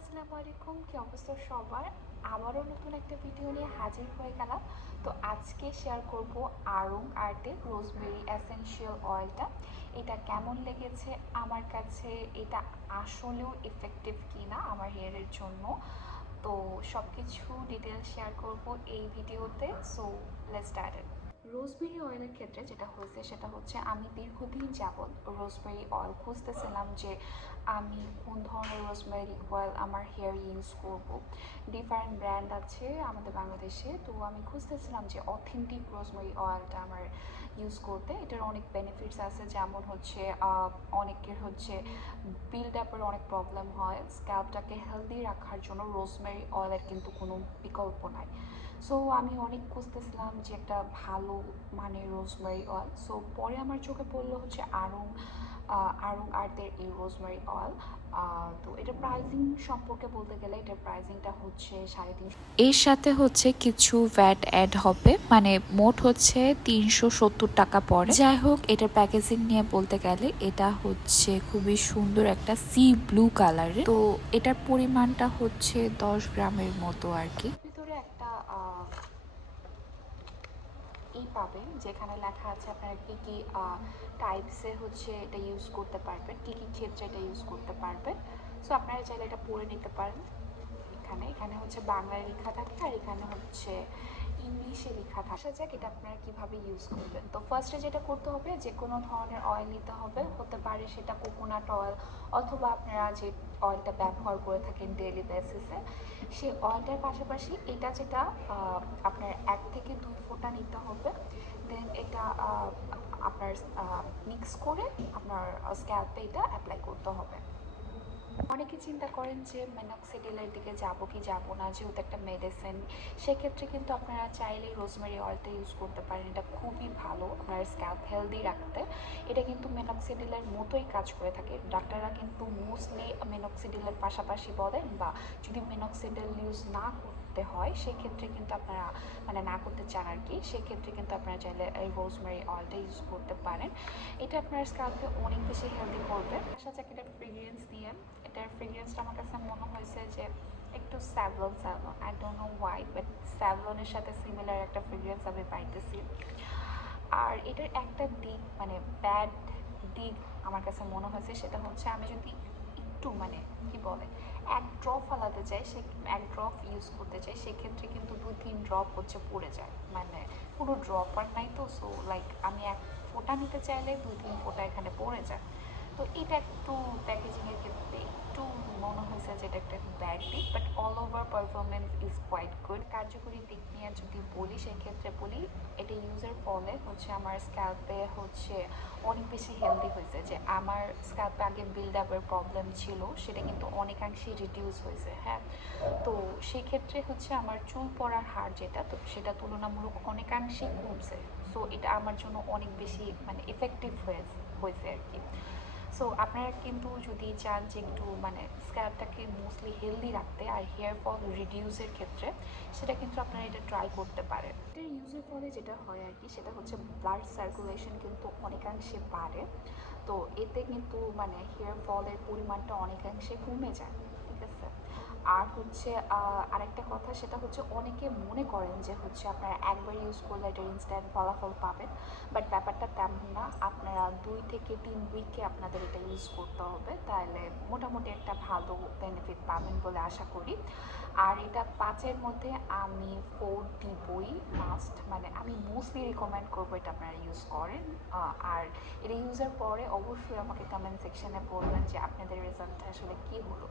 আসসালামু আলাইকুম, কি অবস্থা সবার? আবারও নতুন একটা ভিডিও নিয়ে হাজির হয়ে গেলাম। তো আজকে শেয়ার করব আড়ং আর্টের রোজমেরি এসেনশিয়াল অয়েলটা। এটা কেমন লেগেছে আমার কাছে, এটা আসলেও ইফেক্টিভ কিনা আমার হেয়ারের জন্য। তো সব কিছু ডিটেলস শেয়ার করব এই ভিডিওতে। So let's start it. Rosemary অয়েলের ক্ষেত্রে যেটা হয়েছে সেটা হচ্ছে আমি দীর্ঘদিন যাবৎ রোজমেরি অয়েল খুঁজতেছিলাম যে আমি কোন ধরনের রোজমেরি অয়েল আমার হেয়ার ইউজ করব। ডিফারেন্ট ব্র্যান্ড আছে আমাদের বাংলাদেশে, তো আমি খুঁজতেছিলাম যে অথেন্টিক রোজমেরি অয়েলটা আমার ইউজ করতে। এটার অনেক বেনিফিটস আছে, যেমন হচ্ছে অনেকের হচ্ছে বিল্ড আপের অনেক প্রবলেম হয়। স্ক্যাল্পটাকে হেলদি রাখার জন্য রোজমেরি অয়েলের কিন্তু কোনো বিকল্প নাই। সো আমি অনেক খুঁজতেছিলাম যে একটা ভালো মানের রোজমেরি অয়েল। সো পরে আমার চোখে পড়লো হচ্ছে আড়ং আর্টের এই রোজমেরি অয়েল। তো এটার প্রাইসিং সম্পর্কে বলতে গেলে এটার প্রাইসিংটা হচ্ছে 350। এর সাথে হচ্ছে কিছু ভ্যাট অ্যাড হবে, মানে মোট হচ্ছে 370 টাকা পড়ে। যাই হোক, এটার প্যাকেজিং নিয়ে বলতে গেলে এটা হচ্ছে খুবই সুন্দর একটা সি ব্লু কালারের। তো এটার পরিমাণটা হচ্ছে 10 গ্রামের মতো আর কি। ভিতরে একটা পাবেন যেখানে লেখা আছে আপনারা কী কী টাইপসে হচ্ছে এটা ইউজ করতে পারবেন, কী কী ক্ষেত্রে এটা ইউজ করতে পারবেন। সো আপনারা চাইলে এটা পড়ে নিতে পারেন। এখানে এখানে হচ্ছে বাংলায় লেখা থাকে আর এখানে হচ্ছে ইংলিশে লেখা থাকে। আসা যাক এটা আপনারা কীভাবে ইউজ করবেন। তো ফার্স্টে যেটা করতে হবে, যে কোনো ধরনের অয়েল নিতে হবে, হতে পারে সেটা কোকোনাট অয়েল অথবা আপনারা যে অয়েলটা ব্যবহার করে থাকেন ডেইলি বেসিসে, সেই অয়েলটার পাশাপাশি এটা যেটা আপনার 1 থেকে 2 ফোঁটা নিতে হবে। দেন এটা আপনার মিক্স করে আপনার স্ক্যাল্পে এটা অ্যাপ্লাই করতে হবে। অনেকে চিন্তা করেন যে মেনক্সিডিলের দিকে যাব কি যাব না, যেহেতু একটা মেডিসিন। সেক্ষেত্রে কিন্তু আপনারা চাইলে রোজমেরি অয়েলটা ইউজ করতে পারেন। এটা খুবই ভালো আপনার স্ক্যাল্প হেলদি রাখতে। এটা কিন্তু মেনক্সিডিলের মতোই কাজ করে থাকে। ডাক্তাররা কিন্তু মোস্টলি মেনক্সিডিলের পাশাপাশি বলেন, বা যদি মেনক্সিডিল ইউজ না করতে হয় সেক্ষেত্রে কিন্তু আপনারা মানে না করতে চান আর কি, সেক্ষেত্রে কিন্তু আপনারা চাইলে এই রোজমেরি অয়েলটা ইউজ করতে পারেন। এটা আপনার স্ক্যাল্পে অনেক বেশি হেলদি করবে। আসা যাক এটার ফ্রেগ্রেন্স দিয়ে। এটার ফ্রেগ্রেন্সটা আমার কাছে মনে হয়েছে যে একটু Savlon Savlon, I don't know why, but স্যাভলনের সাথে সিমিলার একটা ফ্রেগ্রেন্স আমি পাইতেছি। আর এটার একটা দিক মানে ব্যাড দিক আমার কাছে মনে হয়েছে, সেটা হচ্ছে আমি যদি একটু মানে কি বলে 1 ড্রপ ফালাতে চাই, সে 1 ড্রপ ইউজ করতে চাই, সেক্ষেত্রে কিন্তু 2-3 ড্রপ হচ্ছে পড়ে যায়, মানে পুরো ড্রপ আর নাই তো। সো লাইক আমি 1 ফোঁটা নিতে চাইলে 2-3 ফোঁটা এখানে পড়ে যায়। তো এটা একটু প্যাকেজিংয়ের ক্ষেত্রে একটু মনে হয়েছে যে এটা একটা ব্যাড দিক, but all over performance is quite good. কার্যকরী দিক নিয়ে যদি বলি সেক্ষেত্রে বলি এটা ইউজের ফলে হচ্ছে আমার স্ক্যাল্পে হচ্ছে অনেক বেশি হেলদি হয়েছে। যে আমার স্ক্যাল্পে আগে বিল্ড আপের প্রবলেম ছিল সেটা কিন্তু অনেকাংশেই রিডিউস হয়েছে। হ্যাঁ, তো সেক্ষেত্রে হচ্ছে আমার চুল পড়ার হার যেটা, তো সেটা তুলনামূলক অনেকাংশেই কমছে। সো এটা আমার জন্য অনেক বেশি মানে এফেক্টিভ হয়েছে আর কি। সো আপনারা কিন্তু যদি চান যে একটু মানে স্ক্যাল্পটাকে মোস্টলি হেলদি রাখতে আর হেয়ার ফল রিডিউসের ক্ষেত্রে, সেটা কিন্তু আপনারা এটা ট্রাই করতে পারেন। এটা ইউজের ফলে যেটা হয় আর কি, সেটা হচ্ছে ব্লাড সার্কুলেশন কিন্তু অনেকাংশে বাড়ে। তো এতে কিন্তু মানে হেয়ার ফলের পরিমাণটা অনেকাংশে কমে যায়। ঠিক আছে। আর হচ্ছে আরেকটা কথা, সেটা হচ্ছে অনেকে মনে করেন যে হচ্ছে আপনারা একবার ইউজ করলে এটা ইনস্ট্যান্ট ফলাফল পাবেন, বাট ব্যাপারটা তেমন না। আপনারা 2 থেকে 3 উইকে আপনাদের এটা ইউজ করতে হবে, তাহলে মোটামুটি একটা ভালো বেনিফিট পাবেন বলে আশা করি। আর এটা 5-এর মধ্যে আমি 4 দিবই মাস্ট, মানে আমি মোস্টলি রিকমেন্ড করবো এটা আপনারা ইউজ করেন। আর এটা ইউজের পরে অবশ্যই আমাকে কমেন্ট সেকশনে বলবেন যে আপনাদের রেজাল্টটা আসলে কী হলো।